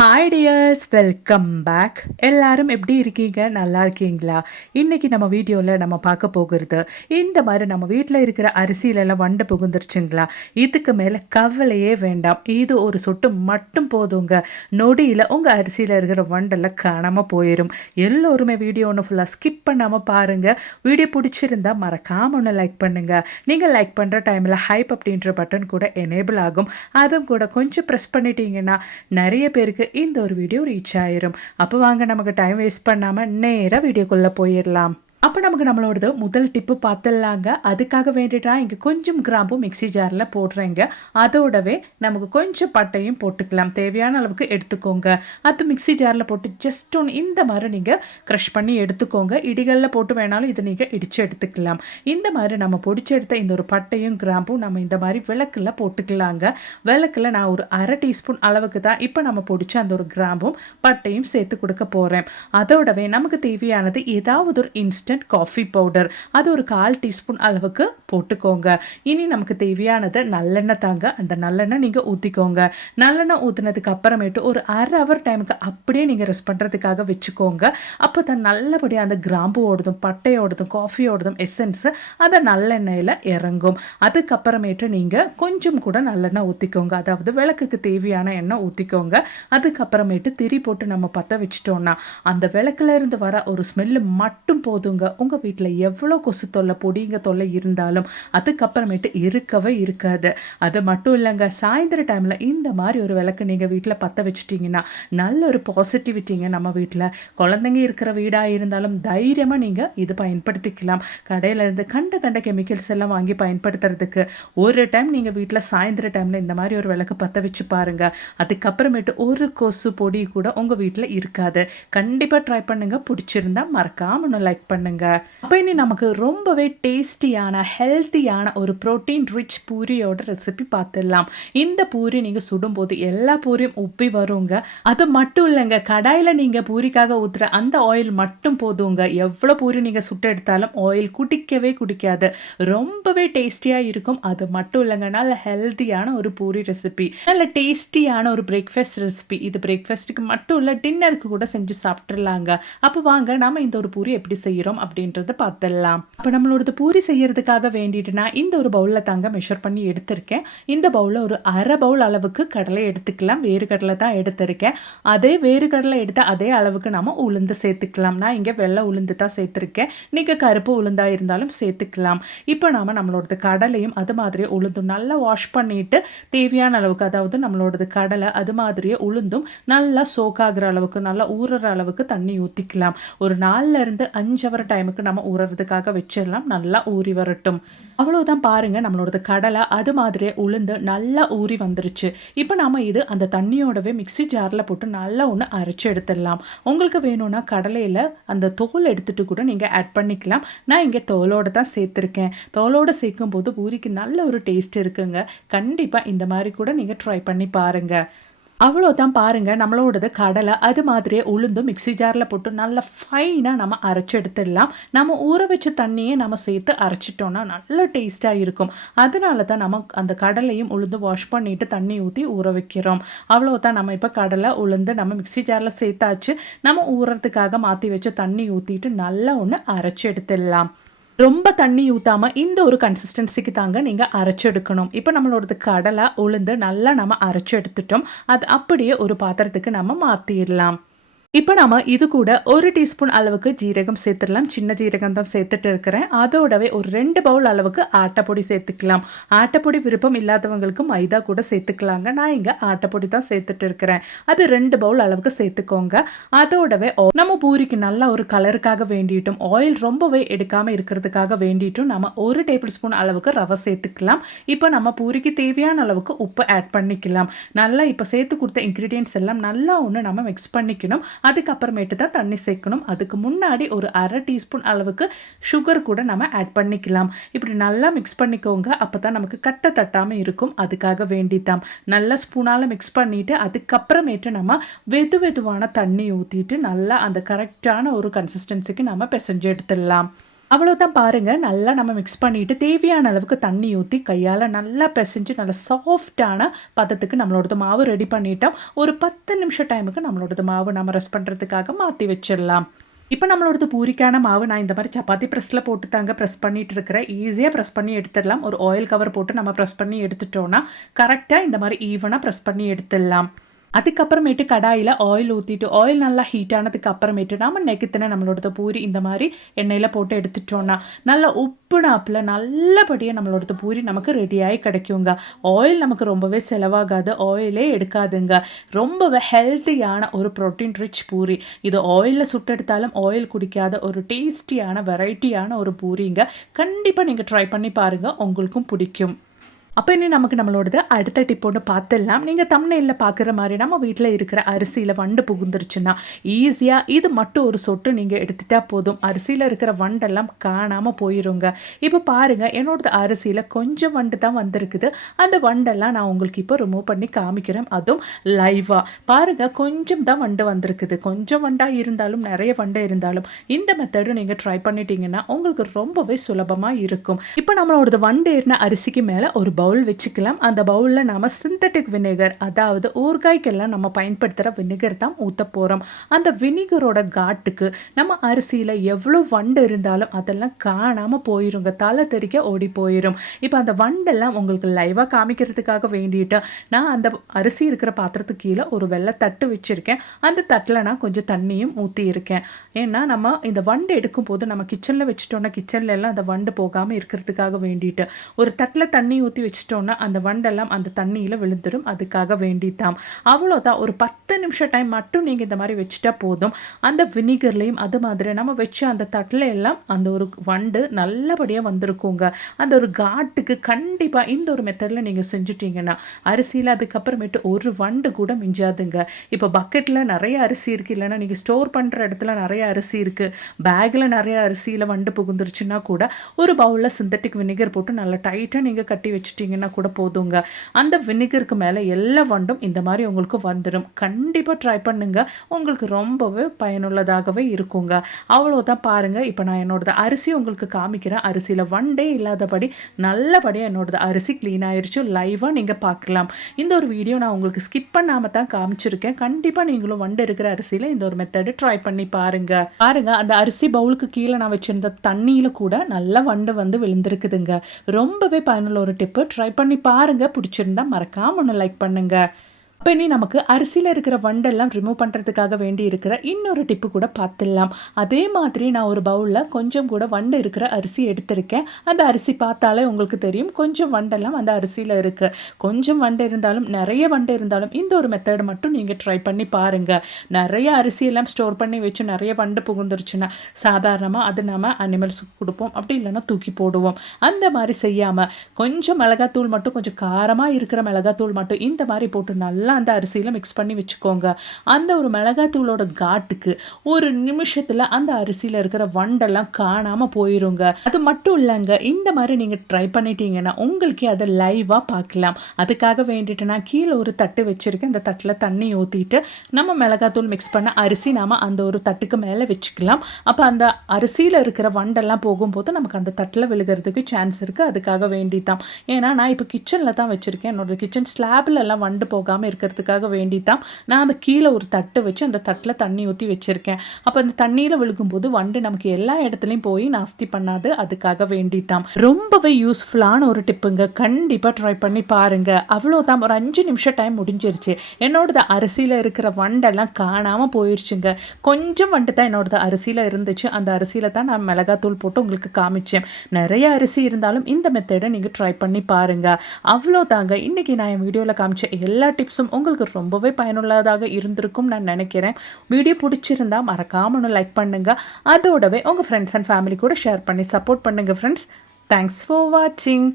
Hi tears welcome back எல்லாரும் எப்படி இருக்கீங்க? நல்லா இருக்கீங்களா? இன்றைக்கி நம்ம வீடியோவில் நம்ம பார்க்க போகிறது இந்த மாதிரி நம்ம வீட்டில் இருக்கிற அரிசியிலெல்லாம் வண்டு புகுந்துருச்சுங்களா? இதுக்கு மேலே கவலையே வேண்டாம். இது ஒரு சொட்டு மட்டும் போதுங்க. நொடியில் உங்கள் அரிசியில் இருக்கிற வண்டெல்லாம் காணாமல் போயிடும் எல்லோருமே வீடியோ ஒன்று ஃபுல்லாக ஸ்கிப் பண்ணாமல் பாருங்கள் வீடியோ பிடிச்சிருந்தா மறக்காமல் ஒன்று லைக் பண்ணுங்கள் நீங்கள் லைக் பண்ணுற டைமில் ஹைப் அப்படின்ற பட்டன் கூட எனேபிள் ஆகும். அதுவும் கூட கொஞ்சம் ப்ரெஸ் பண்ணிட்டீங்கன்னா நிறைய பேருக்கு இந்த ஒரு வீடியோ ரீச் ஆயிரும். அப்போ வாங்க நமக்கு டைம் வேஸ்ட் பண்ணாமல் நேராக வீடியோக்குள்ளே போயிடலாம் அப்போ நமக்கு நம்மளோடது முதல் டிப்பு பார்த்துடலாங்க அதுக்காக வேண்டிட்டா இங்கே கொஞ்சம் கிராம்பு மிக்ஸி ஜாரில் போடுறேங்க. அதோடவே நமக்கு கொஞ்சம் பட்டையும் போட்டுக்கலாம். தேவையான அளவுக்கு எடுத்துக்கோங்க. அது மிக்ஸி ஜாரில் போட்டு ஜஸ்ட் ஒன்று இந்த மாதிரி நீங்கள் க்ரஷ் பண்ணி எடுத்துக்கோங்க. இடிகளில் போட்டு வேணாலும் இதை நீங்கள் இடித்து எடுத்துக்கலாம். இந்த மாதிரி நம்ம பொடிச்சு எடுத்த இந்த ஒரு பட்டையும் கிராம்பும் நம்ம இந்த மாதிரி விளக்கில் போட்டுக்கலாங்க. விளக்கில் நான் ஒரு அரை டீஸ்பூன் அளவுக்கு தான் இப்போ நம்ம பொடிச்ச அந்த ஒரு கிராம்பும் பட்டையும் சேர்த்து கொடுக்க போகிறேன் அதோடவே நமக்கு தேவையானது ஏதாவது ஒரு இன்ஸ்டன்ட் காஃபி பவுடர் அது ஒரு கால் டீஸ்பூன் அளவுக்கு போட்டுக்கோங்க. இனி நமக்கு தேவையானதை நல்லெண்ணெய் தாங்க. அந்த நல்லெண்ணெய் நீங்கள் ஊற்றிக்கோங்க நல்லெண்ணெய் ஊற்றினதுக்கு அப்புறமேட்டு ஒரு அரை ஹவர் டைமுக்கு அப்படியே நீங்கள் ரெஸ்ட் பண்ணுறதுக்காக வச்சுக்கோங்க. அப்போ தான் நல்லபடியாக அந்த கிராம்பு ஓடுதும் பட்டையோடதும் காஃபியோடதும் எசன்ஸு அதை நல்லெண்ணெயில் இறங்கும். அதுக்கப்புறமேட்டு நீங்கள் கொஞ்சம் கூட நல்லெண்ணெய் ஊற்றிக்கோங்க அதாவது விளக்குக்கு தேவையான எண்ணெய் ஊற்றிக்கோங்க அதுக்கப்புறமேட்டு திரி போட்டு நம்ம பற்ற வச்சிட்டோம்னா அந்த விளக்குல இருந்து வர ஒரு ஸ்மெல்லு மட்டும் போதுங்க. உங்கள் வீட்டில் எவ்வளோ கொசு தொல்லை பொடிங்க தொல்லை இருந்தாலும் அதுக்கப்புறமேட்டு இருக்கவே இருக்காது. அது மட்டும் இல்லைங்க சாயந்தர டைமில் இந்த மாதிரி ஒரு விளக்கு நீங்கள் வீட்டில் பற்ற வச்சிட்டிங்கன்னா நல்ல ஒரு பாசிட்டிவிட்டிங்க நம்ம வீட்டில் குழந்தைங்க இருக்கிற வீடாக இருந்தாலும் தைரியமாக நீங்கள் இது பயன்படுத்திக்கலாம். கடையிலேருந்து கண்ட கண்ட கெமிக்கல்ஸ் எல்லாம் வாங்கி பயன்படுத்துறதுக்கு ஒரு டைம் நீங்கள் வீட்டில் சாயந்தர டைமில் இந்த மாதிரி ஒரு விளக்கு பற்ற வச்சு பாருங்க. அதுக்கப்புறமேட்டு ஒரு கொசு பொடி கூட உங்கள் வீட்டில் இருக்காது. கண்டிப்பாக ட்ரை பண்ணுங்கள் பிடிச்சிருந்தா மறக்காமல் லைக் லைக் பண்ணுங்க அப்போ இனி நமக்கு ரொம்பவே டேஸ்டியான ஹெல்த்தியான ஒரு ப்ரோட்டீன் ரிச் பூரியோட ரெசிபி பார்த்துடலாம் இந்த பூரி நீங்கள் சுடும்போது எல்லா பூரியும் உப்பி வருங்க. அது மட்டும் இல்லைங்க கடாயில் நீங்கள் பூரிக்காக ஊற்றுற அந்த ஆயில் மட்டும் போதுங்க. எவ்வளோ பூரி நீங்கள் சுட்டு எடுத்தாலும் ஆயில் குடிக்கவே குடிக்காது. ரொம்பவே டேஸ்டியாக இருக்கும். அது மட்டும் இல்லைங்க நல்ல ஹெல்த்தியான ஒரு பூரி ரெசிபி நல்ல டேஸ்டியான ஒரு பிரேக்ஃபாஸ்ட் ரெசிபி இது பிரேக்ஃபாஸ்ட்டுக்கு மட்டும் இல்லை டின்னருக்கு கூட செஞ்சு சாப்பிட்றலாங்க அப்போ வாங்க நாம் இந்த ஒரு பூரி எப்படி செய்கிறோம் அப்படின்றத பார்த்துடலாம். இப்போ நம்மளோடது பூரி செய்யறதுக்காக வேண்டிட்டு நான் இந்த ஒரு பவுலில் தாங்க மெஷர் பண்ணி எடுத்திருக்கேன். இந்த பவுலில் ஒரு அரை பவுல் அளவுக்கு கடலை எடுத்துக்கலாம். வேறு கடலை தான் எடுத்திருக்கேன். அதே வேறு கடலை எடுத்த அதே அளவுக்கு நாம் உளுந்து சேர்த்துக்கலாம். நான் இங்கே வெள்ளை உளுந்து தான் சேர்த்துருக்கேன். நீங்கள் கருப்பு உளுந்தாக இருந்தாலும் சேர்த்துக்கலாம். இப்போ நாம் நம்மளோடது கடலையும் அது மாதிரியே உளுந்தும் நல்லா வாஷ் பண்ணிட்டு தேவையான அளவுக்கு அதாவது நம்மளோடது கடலை அது மாதிரியே உளுந்தும் நல்லா சோக்காகிற அளவுக்கு நல்லா ஊறுற அளவுக்கு தண்ணி ஊற்றிக்கலாம் ஒரு நாலுலேருந்து அஞ்சு அவர் டைமுக்கு நம்ம ஊறுறதுக்காக வச்சிடலாம். நல்லா ஊறி வரட்டும். அவ்வளோதான் பாருங்கள் நம்மளோடது கடலை அது மாதிரியே உளுந்து நல்லா ஊறி வந்துருச்சு. இப்போ நம்ம இது அந்த தண்ணியோடவே மிக்ஸி ஜாரில் போட்டு நல்லா ஒன்று அரைச்சி எடுத்துடலாம். உங்களுக்கு வேணும்னா கடலையில் அந்த தோல் எடுத்துகிட்டு கூட நீங்கள் ஆட் பண்ணிக்கலாம். நான் இங்கே தோலோடு தான் சேர்த்துருக்கேன். தோலோடு சேர்க்கும் போது பூரிக்கு நல்ல ஒரு டேஸ்ட் இருக்குங்க. கண்டிப்பாக இந்த மாதிரி கூட நீங்கள் ட்ரை பண்ணி பாருங்கள் அவ்வளோதான் பாருங்கள் நம்மளோடது கடலை அது மாதிரியே உளுந்து மிக்ஸி ஜாரில் போட்டு நல்லா ஃபைனாக நம்ம அரைச்சி எடுத்துடலாம். நம்ம ஊற வச்ச தண்ணியே நம்ம சேர்த்து அரைச்சிட்டோம்னா நல்ல டேஸ்ட்டாக இருக்கும். அதனால தான் நம்ம அந்த கடலையும் உளுந்து வாஷ் பண்ணிவிட்டு தண்ணி ஊற்றி ஊற வைக்கிறோம். அவ்வளோதான் நம்ம இப்போ கடலை உளுந்து நம்ம மிக்ஸி ஜாரில் சேர்த்தாச்சு. நம்ம ஊறுறதுக்காக மாற்றி வச்ச தண்ணி ஊற்றிட்டு நல்லா ஒன்று அரைச்சி எடுத்துடலாம். ரொம்ப தண்ணி ஊற்றாமல் இந்த ஒரு கன்சிஸ்டன்சிக்கு தாங்க நீங்கள் அரைச்செடுக்கணும் இப்போ நம்மளோடது கடலை உளுந்து நல்லா நம்ம அரைச்சி எடுத்துட்டோம். அது அப்படியே ஒரு பாத்திரத்துக்கு நம்ம மாற்றிடலாம் இப்போ நம்ம இது கூட ஒரு டீஸ்பூன் அளவுக்கு ஜீரகம் சேர்த்துடலாம். சின்ன ஜீரகம் தான் சேர்த்துட்டு இருக்கிறேன். அதோடவே ஒரு ரெண்டு பவுல் அளவுக்கு ஆட்டைப்பொடி சேர்த்துக்கலாம். ஆட்டைப்பொடி விருப்பம் இல்லாதவங்களுக்கு மைதா கூட சேர்த்துக்கலாங்க. நான் இங்கே ஆட்டைப்பொடி தான் சேர்த்துட்டு இருக்கிறேன். அது ரெண்டு பவுல் அளவுக்கு சேர்த்துக்கோங்க. அதோடவே நம்ம பூரிக்கு நல்லா ஒரு கலருக்காக வேண்டிட்டும் ஆயில் ரொம்பவே எடுக்காமல் இருக்கிறதுக்காக வேண்டிட்டும் நம்ம ஒரு டேபிள் ஸ்பூன் அளவுக்கு ரவை சேர்த்துக்கலாம். இப்போ நம்ம பூரிக்கு தேவையான அளவுக்கு உப்பு ஆட் பண்ணிக்கலாம். நல்லா இப்போ சேர்த்து கொடுத்த இன்க்ரீடியன்ஸ் எல்லாம் நல்லா ஒன்று நம்ம மிக்ஸ் பண்ணிக்கணும். அதுக்கப்புறமேட்டு தான் தண்ணி சேர்க்கணும். அதுக்கு முன்னாடி ஒரு அரை டீஸ்பூன் அளவுக்கு சுகர் கூட நம்ம ஆட் பண்ணிக்கலாம். இப்படி நல்லா மிக்ஸ் பண்ணிக்கோங்க. அப்போ தான் நமக்கு கட்டை தட்டாமல் இருக்கும். அதுக்காக வேண்டித்தான் நல்லா ஸ்பூனால் மிக்ஸ் பண்ணிவிட்டு அதுக்கப்புறமேட்டு நம்ம வெது வெதுவான தண்ணி ஊற்றிட்டு நல்லா அந்த கரெக்டான ஒரு கன்சிஸ்டன்சிக்கு நம்ம பிசைஞ்சு எடுத்துடலாம். அவ்வளோதான் பாருங்கள் நல்லா நம்ம மிக்ஸ் பண்ணிவிட்டு தேவையான அளவுக்கு தண்ணி ஊற்றி கையால் நல்லா பிசைஞ்சு நல்லா சாஃப்டான பதத்துக்கு நம்மளோடது மாவு ரெடி பண்ணிட்டோம். ஒரு பத்து நிமிஷம் டைமுக்கு நம்மளோடது மாவு நம்ம ரெஸ்ட் பண்ணுறதுக்காக மாற்றி வச்சிடலாம். இப்போ நம்மளோடது பூரிக்கான மாவு நான் இந்த மாதிரி சப்பாத்தி ப்ரெஸ்ஸில் போட்டு தாங்க ப்ரெஸ் பண்ணிட்டு இருக்கிறேன். ஈஸியாக ப்ரெஸ் பண்ணி எடுத்துடலாம். ஒரு ஆயில் கவர் போட்டு நம்ம ப்ரெஸ் பண்ணி எடுத்துட்டோன்னா கரெக்டாக இந்த மாதிரி ஈவனாக ப்ரெஸ் பண்ணி எடுத்துடலாம். அதுக்கப்புறமேட்டு கடாயில் ஆயில் ஊற்றிட்டு ஆயில் நல்லா ஹீட் ஆனதுக்கு அப்புறமேட்டு நம்ம நெக்குத்தின நம்மளோட பூரி இந்த மாதிரி எண்ணெயில் போட்டு எடுத்துட்டோன்னா நல்லா உப்புனாப்பில் நல்லபடியாக நம்மளோட பூரி நமக்கு ரெடியாகி கிடைக்குங்க. ஆயில் நமக்கு ரொம்பவே செலவாகாது ஆயிலே எடுக்காதுங்க. ரொம்பவே ஹெல்த்தியான ஒரு ப்ரோட்டீன் ரிச் பூரி. இது ஆயிலில் சுட்டெடுத்தாலும் ஆயில் குடிக்காத ஒரு டேஸ்டியான வெரைட்டியான ஒரு பூரிங்க. கண்டிப்பாக நீங்கள் ட்ரை பண்ணி பாருங்கள் உங்களுக்கும் பிடிக்கும். அப்போ இனி நமக்கு நம்மளோடது அடுத்த டிப் ஒன்று பார்த்துடலாம் நீங்கள் தமிழில் பார்க்குற மாதிரி நம்ம வீட்டில் இருக்கிற அரிசியில் வண்டு புகுந்துருச்சுன்னா ஈஸியாக இது மட்டும் ஒரு சொட்டு நீங்கள் எடுத்துட்டா போதும். அரிசியில் இருக்கிற வண்டெல்லாம் காணாமல் போயிருங்க. இப்போ பாருங்கள் என்னோடது அரிசியில் கொஞ்சம் வண்டு தான் வந்திருக்குது. அந்த வண்டெல்லாம் நான் உங்களுக்கு இப்போ ரிமூவ் பண்ணி காமிக்கிறேன். அதுவும் லைவாக பாருங்கள் கொஞ்சம் தான் வண்டு வந்திருக்குது. கொஞ்சம் வண்டாக இருந்தாலும் நிறைய வண்டை இருந்தாலும் இந்த மெத்தடு நீங்கள் ட்ரை பண்ணிட்டீங்கன்னா உங்களுக்கு ரொம்பவே சுலபமாக இருக்கும். இப்போ நம்மளோடது வண்டு ஏறின அரிசிக்கு மேலே ஒரு பவுல் வச்சுக்கலாம். அந்த பவுலில் நாம் சிந்தட்டிக் வினிகர் அதாவது ஊறுகாய்க்கெல்லாம் நம்ம பயன்படுத்துகிற வினிகர் தான் ஊற்ற போகிறோம் அந்த வினிகரோட காட்டுக்கு நம்ம அரிசியில் எவ்வளோ வண்டு இருந்தாலும் அதெல்லாம் காணாமல் போயிருங்க. தலை தெறிக்க ஓடி போயிடும் இப்போ அந்த வண்டெல்லாம் உங்களுக்கு லைவாக காமிக்கிறதுக்காக வேண்டிட்டு நான் அந்த அரிசி இருக்கிற பாத்திரத்துக்கு கீழே ஒரு வெள்ளை தட்டு வச்சுருக்கேன். அந்த தட்டில் நான் கொஞ்சம் தண்ணியும் ஊற்றி இருக்கேன். ஏன்னா நம்ம இந்த வண்டு எடுக்கும் போது நம்ம கிச்சனில் வச்சுட்டோன்னா கிச்சன்ல எல்லாம் அந்த வண்டு போகாமல் இருக்கிறதுக்காக வேண்டிட்டு ஒரு தட்டில் தண்ணி ஊற்றி வச்சிட்டோன்னா அந்த வண்டெல்லாம் அந்த தண்ணியில் விழுந்துடும் அதுக்காக வேண்டித்தான். அவ்வளோதான் ஒரு பத்து நிமிஷம் டைம் மட்டும் நீங்கள் இந்த மாதிரி வச்சுட்டா போதும். அந்த வினிகர்லேயும் அது மாதிரி நம்ம வச்ச அந்த தட்டில் எல்லாம் அந்த ஒரு வண்டு நல்லபடியாக வந்திருக்குங்க. அந்த ஒரு காட்டுக்கு கண்டிப்பாக இந்த ஒரு மெத்தடில் நீங்கள் செஞ்சுட்டீங்கன்னா அரிசியில் அதுக்கப்புறமேட்டு ஒரு வண்டு கூட மிஞ்சாதுங்க. இப்போ பக்கெட்டில் நிறைய அரிசி இருக்குது இல்லைன்னா நீங்கள் ஸ்டோர் பண்ணுற இடத்துல நிறைய அரிசி இருக்குது பேக்கில் நிறைய அரிசியில் வண்டு புகுந்துருச்சுன்னா கூட ஒரு பவுலில் சிந்தட்டிக் வினிகர் போட்டு நல்லா டைட்டாக நீங்கள் கட்டி வச்சுட்டு வச்சிட்டிங்கன்னா கூட போதுங்க. அந்த வினிகருக்கு மேலே எல்லா வண்டும் இந்த மாதிரி உங்களுக்கு வந்துடும் கண்டிப்பாக ட்ரை பண்ணுங்கள் உங்களுக்கு ரொம்பவே பயனுள்ளதாகவே இருக்குங்க. அவ்வளோதான் பாருங்கள் இப்போ நான் என்னோடது அரிசி உங்களுக்கு காமிக்கிறேன். அரிசியில் வண்டே இல்லாதபடி நல்லபடியாக என்னோடது அரிசி க்ளீன் ஆயிடுச்சு லைவாக நீங்கள் பார்க்கலாம் இந்த ஒரு வீடியோ நான் உங்களுக்கு ஸ்கிப் பண்ணாமல் தான் காமிச்சிருக்கேன். கண்டிப்பாக நீங்களும் வண்டு இருக்கிற அரிசியில் இந்த ஒரு மெத்தடு ட்ரை பண்ணி பாருங்கள் பாருங்கள் அந்த அரிசி பவுலுக்கு கீழே நான் வச்சிருந்த தண்ணியில் கூட நல்ல வண்டு வந்து விழுந்திருக்குதுங்க. ரொம்பவே பயனுள்ள ஒரு டிப்பு ட்ரை பண்ணி பாருங்கள் பிடிச்சிருந்தா மறக்காமல் ஒன்று லைக் பண்ணுங்கள் அப்போ இனி நமக்கு அரிசியில் இருக்கிற வண்டெல்லாம் ரிமூவ் பண்ணுறதுக்காக வேண்டி இருக்கிற இன்னொரு டிப்பு கூட பார்த்துடலாம். அதே மாதிரி நான் ஒரு பவுலில் கொஞ்சம் கூட வண்டு இருக்கிற அரிசி எடுத்திருக்கேன். அந்த அரிசி பார்த்தாலே உங்களுக்கு தெரியும் கொஞ்சம் வண்டெல்லாம் அந்த அரிசியில் இருக்குது கொஞ்சம் வண்டு இருந்தாலும் நிறைய வண்டு இருந்தாலும் இந்த ஒரு மெத்தட் மட்டும் நீங்கள் ட்ரை பண்ணி பாருங்கள் நிறைய அரிசியெல்லாம் ஸ்டோர் பண்ணி வச்சு நிறைய வண்டு புகுந்துருச்சுன்னா சாதாரணமாக அது நம்ம அனிமல்ஸுக்கு கொடுப்போம். அப்படி இல்லைன்னா தூக்கி போடுவோம். அந்த மாதிரி செய்யாமல் கொஞ்சம் மிளகாத்தூள் மட்டும் கொஞ்சம் காரமாக இருக்கிற மிளகாத்தூள் மட்டும் இந்த மாதிரி போட்டு நல்லா நல்லா அந்த அரிசியில் மிக்ஸ் பண்ணி வச்சுக்கோங்க. அந்த ஒரு மிளகாத்தூளோட காட்டுக்கு ஒரு நிமிஷத்தில் அந்த அரிசியில் இருக்கிற வண்டெல்லாம் காணாமல் போயிருங்க. அது மட்டும் இல்லைங்க இந்த மாதிரி நீங்கள் ட்ரை பண்ணிட்டீங்கன்னா உங்களுக்கே அதை லைவாக பார்க்கலாம். அதுக்காக வேண்டிட்டு நான் கீழே ஒரு தட்டு வச்சுருக்கேன். அந்த தட்டில் தண்ணி ஊற்றிட்டு நம்ம மிளகாத்தூள் மிக்ஸ் பண்ண அரிசி நாம் அந்த ஒரு தட்டுக்கு மேலே வச்சுக்கலாம். அப்போ அந்த அரிசியில் இருக்கிற வண்டெல்லாம் போகும்போது நமக்கு அந்த தட்டில் விழுகிறதுக்கு சான்ஸ் இருக்குது அதுக்காக வேண்டி தான் ஏன்னா நான் இப்போ கிச்சனில் தான் வச்சுருக்கேன். என்னோட கிச்சன் ஸ்லாப்லலாம் வண்டு போகாமல் இருக்கு இருக்கிறதுக்காக வேண்டி தான் நான் அந்த கீழே ஒரு தட்டு வச்சு அந்த தட்டில் தண்ணி ஊற்றி வச்சுருக்கேன். அப்போ அந்த தண்ணியில் விழுகும்போது வண்டு நமக்கு எல்லா இடத்துலையும் போய் நாஸ்தி பண்ணாது. அதுக்காக வேண்டி தான் ரொம்பவே யூஸ்ஃபுல்லான ஒரு டிப்புங்க. கண்டிப்பாக ட்ரை பண்ணி பாருங்கள் அவ்வளோதான் ஒரு அஞ்சு நிமிஷம் டைம் முடிஞ்சிருச்சு. என்னோடது அரிசியில் இருக்கிற வண்டெல்லாம் காணாமல் போயிடுச்சுங்க கொஞ்சம் வண்டு தான் என்னோடது அரிசியில் இருந்துச்சு. அந்த அரிசியில் தான் நான் மிளகாத்தூள் போட்டு உங்களுக்கு காமிச்சேன். நிறைய அரிசி இருந்தாலும் இந்த மெத்தடை நீங்கள் ட்ரை பண்ணி பாருங்கள் அவ்வளோதாங்க இன்றைக்கி நான் என் வீடியோவில் காமிச்ச எல்லா டிப்ஸும் உங்களுக்கு ரொம்பவே பயனுள்ளதாக இருந்திருக்கும் நான் நினைக்கிறேன். வீடியோ பிடிச்சிருந்தா மறக்காமல் லைக் பண்ணுங்கள் அதோடவே உங்கள் ஃப்ரெண்ட்ஸ் அண்ட் ஃபேமிலி கூட ஷேர் பண்ணி சப்போர்ட் பண்ணுங்கள் ஃப்ரெண்ட்ஸ் தேங்க்ஸ் ஃபார் வாட்சிங்